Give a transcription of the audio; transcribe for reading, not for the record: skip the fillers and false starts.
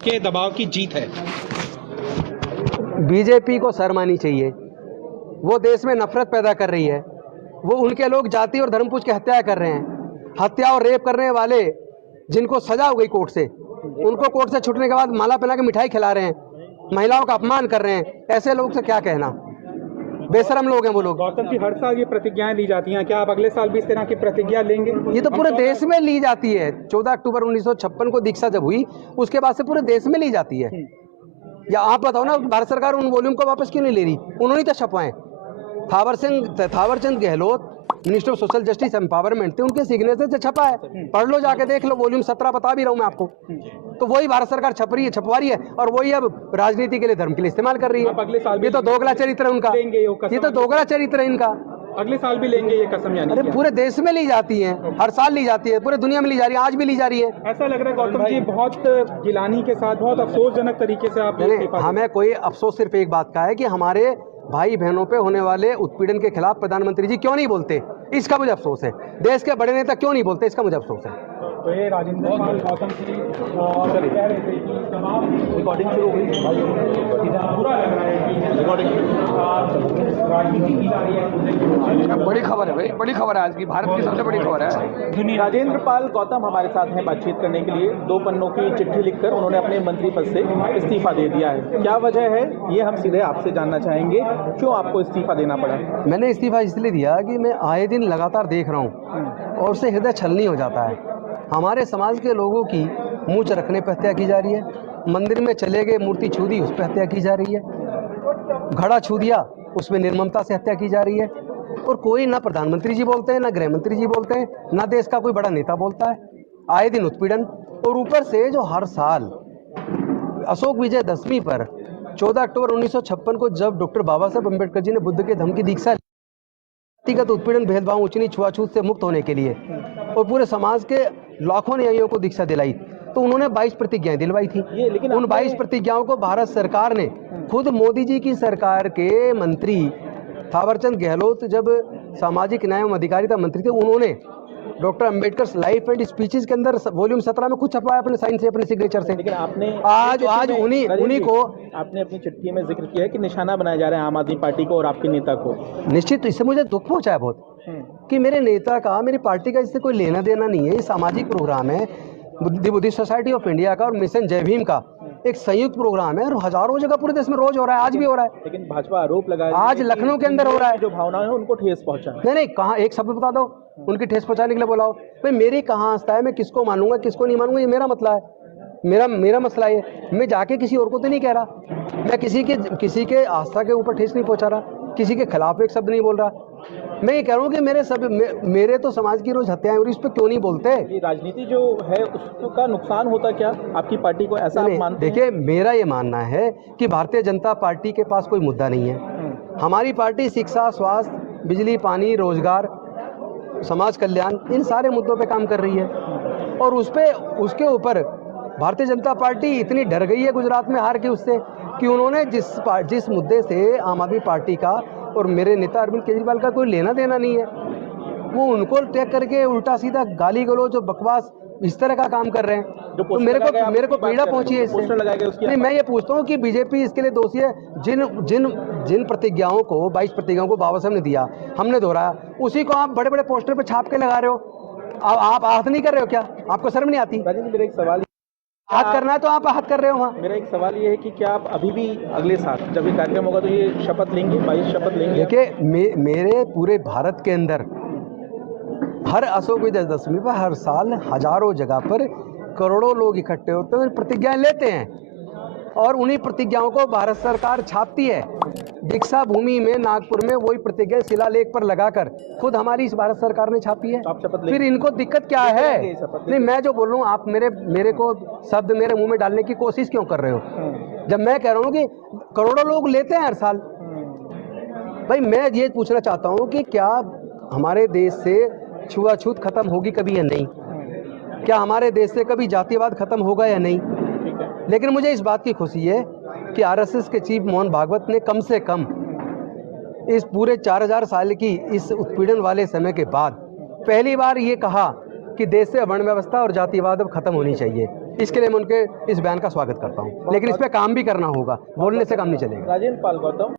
के दबाव की जीत है। बीजेपी को शर्म आनी चाहिए। वो देश में नफरत पैदा कर रही है। वो उनके लोग जाति और धर्म पूछ के हत्या कर रहे हैं। हत्या और रेप करने वाले जिनको सजा हो गई कोर्ट से, उनको कोर्ट से छूटने के बाद माला पहना के मिठाई खिला रहे हैं, महिलाओं का अपमान कर रहे हैं। ऐसे लोग से क्या कहना, बेशरम लोग हैं वो लोग। गौतम जी, हर साल ये प्रतिज्ञाएं ली जाती हैं, क्या आप अगले साल भी इस तरह की प्रतिज्ञा लेंगे? ये तो पूरे देश में ली जाती है। 14 अक्टूबर 1956 को दीक्षा जब हुई, उसके बाद से पूरे देश में ली जाती है। या आप बताओ ना, भारत सरकार उन वॉल्यूम को वापस क्यों नहीं ले रही? उन्होंने तो छपवाए। Thawarchand Gehlot minister of social justice empowerment थे, उनके सिग्नेचर से छपा है। पढ़ लो, जाके देख लो, वॉल्यूम 17 बता भी रहा हूं मैं आपको। तो वही भारत सरकार छपवा रही है और वही अब राजनीति के लिए, धर्म के लिए इस्तेमाल कर रही है। अगले साल ये तो दोगला चरित्र है उनका, ये तो दोगला चरित्र है इनका। अगले साल भी लेंगे ये कसम? यानी अरे पूरे देश में ली जाती है, हर साल ली जाती है, पूरे दुनिया में ली जा रही है, आज भी ली जा रही है। ऐसा लग रहा है गौतम जी, बहुत गिलानी के साथ, बहुत अफसोसजनक तरीके से आप हमें कोई अफसोस सिर्फ एक बात का है कि हमारे भाई बहनों पे होने वाले उत्पीड़न के खिलाफ प्रधानमंत्री जी क्यों नहीं बोलते, इसका मुझे अफसोस है। देश के बड़े नेता क्यों नहीं बोलते, इसका मुझे अफसोस है। तो ये राजेंद्र पाल गौतम जी कह रहे थे कि तमाम रिकॉर्डिंग शुरू हुई, बुरा लग रहा है कि रिकॉर्डिंग राजनीति की जा रही है। बड़ी खबर है भाई, बड़ी खबर है आज की, भारत की सबसे बड़ी खबर है। राजेंद्र पाल गौतम हमारे साथ हैं बातचीत करने के लिए। 2 पन्नों की चिट्ठी लिखकर उन्होंने अपने मंत्री पद से इस्तीफा दे दिया है। क्या वजह है, ये हम सीधे आपसे जानना चाहेंगे। क्यों आपको इस्तीफा देना पड़ा? मैंने इस्तीफा इसलिए दिया कि मैं आए दिन लगातार देख रहा हूँ और उससे हृदय छलनी हो जाता है। हमारे समाज के लोगों की मूंछ रखने पर हत्या की जा रही है, मंदिर में चले गए, मूर्ति छू दी, उस पर हत्या की जा रही है, घड़ा छू दिया, उसमें निर्ममता से हत्या की जा रही है। और कोई ना प्रधानमंत्री जी बोलते हैं, ना गृह मंत्री जी बोलते हैं, ना देश का कोई बड़ा नेता बोलता है। आए दिन उत्पीड़न, और ऊपर से जो हर साल अशोक विजयदशमी पर 14 अक्टूबर 1956 को जब डॉक्टर बाबा साहब अम्बेडकर जी ने बुद्ध के धम्म की दीक्षा, व्यक्तिगत उत्पीड़न, भेदभाव, ऊंच नीच, छुआछूत से मुक्त होने के लिए, और पूरे समाज के लाखों न्यायियों को दीक्षा दिलाई, तो उन्होंने 22 प्रतिज्ञाएं दिलवाई थी। लेकिन उन 22 प्रतिज्ञाओं को भारत सरकार ने, खुद मोदी जी की सरकार के मंत्री थावरचंद गहलोत जब सामाजिक न्याय एवं अधिकारिता मंत्री थे, उन्होंने doctor Ambedkar life and speeches के अंदर वॉल्यूम 17 में खुद छपवाया अपने साइन से, अपने सिग्नेचर से। लेकिन आपने आज उन्हीं को आपने अपनी चिट्ठी में जिक्र किया है कि निशाना बनाया जा रहा है आम आदमी पार्टी को और आपके नेता को। निश्चित इससे मुझे दुख पहुंचा है बहुत कि मेरे नेता का, मेरी पार्टी का इससे कोई लेना देना नहीं है। ये सामाजिक प्रोग्राम है बुद्धिस्ट सोसाइटी ऑफ इंडिया का और मिशन जय भीम का एक संयुक्त प्रोग्राम है, और हजारों जगह पूरे देश में रोज हो रहा है, आज भी हो रहा है। लेकिन भाजपा आरोप लगाया, आज लखनऊ के अंदर हो रहा है, जो भावनाएं हैं उनको ठेस पहुंचा। नहीं, कहाँ एक शब्द बता दो उनकी ठेस पहुंचाने के लिए बोलाओ। भाई मेरी कहाँ आस्था है, मैं किसको मानूंगा किसको नहीं मानूंगा, ये मेरा मसला है, मेरा मसला है। मैं जाके किसी और को तो नहीं कह रहा, मैं किसी के आस्था के ऊपर ठेस नहीं पहुंचा रहा, किसी के खिलाफ एक शब्द नहीं बोल रहा। मैं ये कह रहा हूँ कि मेरे तो समाज की रोज हत्याएं, और इस पर क्यों नहीं बोलते? ये राजनीति जो है उसका नुकसान होता क्या आपकी पार्टी को, ऐसा आप मानते हैं? देखिए, मेरा ये मानना है कि भारतीय जनता पार्टी के पास कोई मुद्दा नहीं है। हमारी पार्टी शिक्षा, स्वास्थ्य, बिजली, पानी, रोजगार, समाज कल्याण, इन सारे मुद्दों पे काम कर रही है। और उसके ऊपर भारतीय जनता पार्टी इतनी डर गई है गुजरात में हार के उससे, कि उन्होंने जिस मुद्दे से आम आदमी पार्टी का और मेरे नेता अरविंद केजरीवाल का कोई लेना देना नहीं है, वो उनको टैग करके उल्टा सीधा गाली गलौज जो बकवास इस तरह का काम कर रहे हैं, तो मेरे को पीड़ा पहुंची है इससे। नहीं, मैं ये पूछता हूँ कि बीजेपी इसके लिए दोषी है? जिन प्रतिज्ञाओं को, 22 प्रतिज्ञाओं को बाबा साहब ने दिया, हमने दोहराया, उसी को आप बड़े बड़े पोस्टर पे छाप के लगा रहे हो। आप आहत नहीं कर रहे हो क्या? आपको शर्म नहीं आती? मेरा एक सवाल, आहत करना है तो आप आहत कर रहे हो वहाँ। मेरा एक सवाल ये है कि क्या आप अभी भी अगले साल जब ये कार्यक्रम होगा तो ये शपथ लेंगे, 22 शपथ लेंगे? देखिए, मेरे पूरे भारत के अंदर हर अशोक विजयदशमी पर हर साल हजारों जगह पर करोड़ों लोग इकट्ठे होते हैं, प्रतिज्ञाएं लेते हैं, और उन्हीं प्रतिज्ञाओं को भारत सरकार छापती है। दीक्षा भूमि में नागपुर में वही प्रतिज्ञा शिलालेख पर लगाकर खुद हमारी इस भारत सरकार ने छापी है। फिर इनको दिक्कत क्या है? नहीं, मैं जो बोल रहा हूँ, आप मेरे को शब्द मेरे मुंह में डालने की कोशिश क्यों कर रहे हो? जब मैं कह रहा हूँ कि करोड़ों लोग लेते हैं हर साल। भाई मैं ये पूछना चाहता हूँ कि क्या हमारे देश से छुआछूत खत्म होगी कभी या नहीं? क्या हमारे देश से कभी जातिवाद खत्म होगा या नहीं? लेकिन मुझे इस बात की खुशी है कि आरएसएस के चीफ मोहन भागवत ने कम से कम इस पूरे 4000 साल की इस उत्पीड़न वाले समय के बाद पहली बार ये कहा कि देश से वर्ण व्यवस्था और जातिवाद अब खत्म होनी चाहिए। इसके लिए मैं उनके इस बयान का स्वागत करता हूँ, लेकिन इस पर काम भी करना होगा, बोलने से काम नहीं चलेगा। राजेंद्र पाल गौतम।